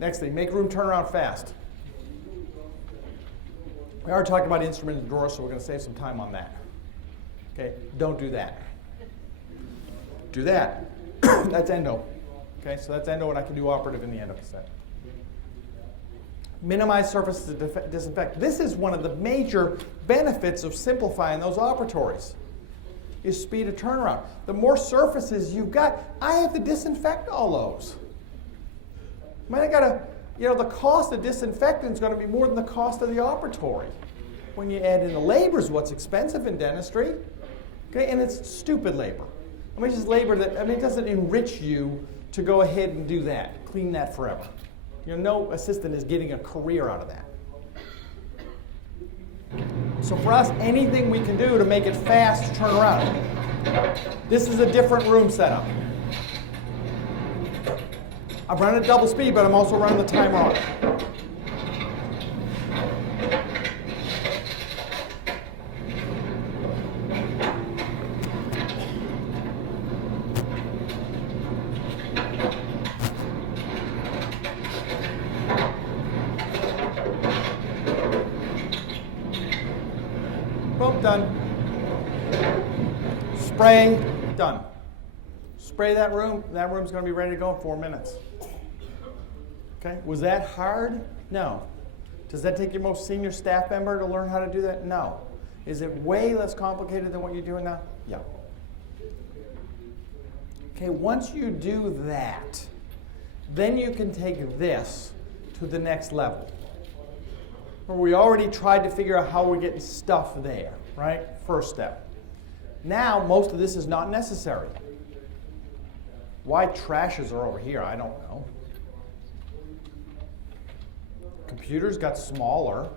Next thing, make room, turn around fast. We already talked about instrument and drawer, so we're going to save some time on that. Okay, don't do that. Do that. That's endo. Okay, so that's endo, and I can do operative in the endo set. Minimize surfaces to disinfect. This is one of the major benefits of simplifying those operatories, is speed of turnaround. The more surfaces you've got, I have to disinfect all those. I mean, I gotta, the cost of disinfectant is going to be more than the cost of the operatory. When you add in the labor is what's expensive in dentistry. Okay, and it's stupid labor. I mean, it's just labor that, it doesn't enrich you to go ahead and do that, clean that forever. No assistant is getting a career out of that. So for us, anything we can do to make it fast to turn around. This is a different room setup. I'm running at double speed, but I'm also running the timer on it. Boom, done. Spray, done. Spray that room. That room's going to be ready to go in 4 minutes. Okay, was that hard? No. Does that take your most senior staff member to learn how to do that? No. Is it way less complicated than what you're doing now? Yeah. Okay, once you do that, then you can take this to the next level. We already tried to figure out how we're getting stuff there, right? First step. Now, most of this is not necessary. Why trashes are over here, I don't know. Computers got smaller,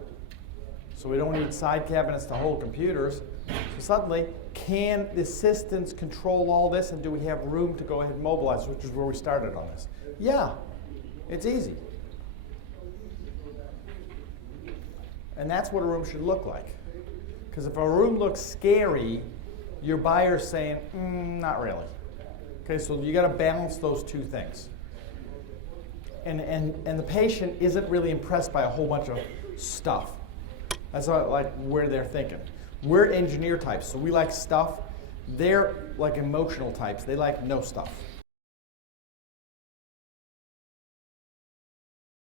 so we don't need side cabinets to hold computers. So suddenly, can the assistants control all this, and do we have room to go ahead and mobilize, which is where we started on this? Yeah, it's easy. And that's what a room should look like. Because if a room looks scary, your buyer's saying, not really. Okay, so you got to balance those two things. And the patient isn't really impressed by a whole bunch of stuff. That's not like where they're thinking. We're engineer types, so we like stuff. They're like emotional types. They like no stuff.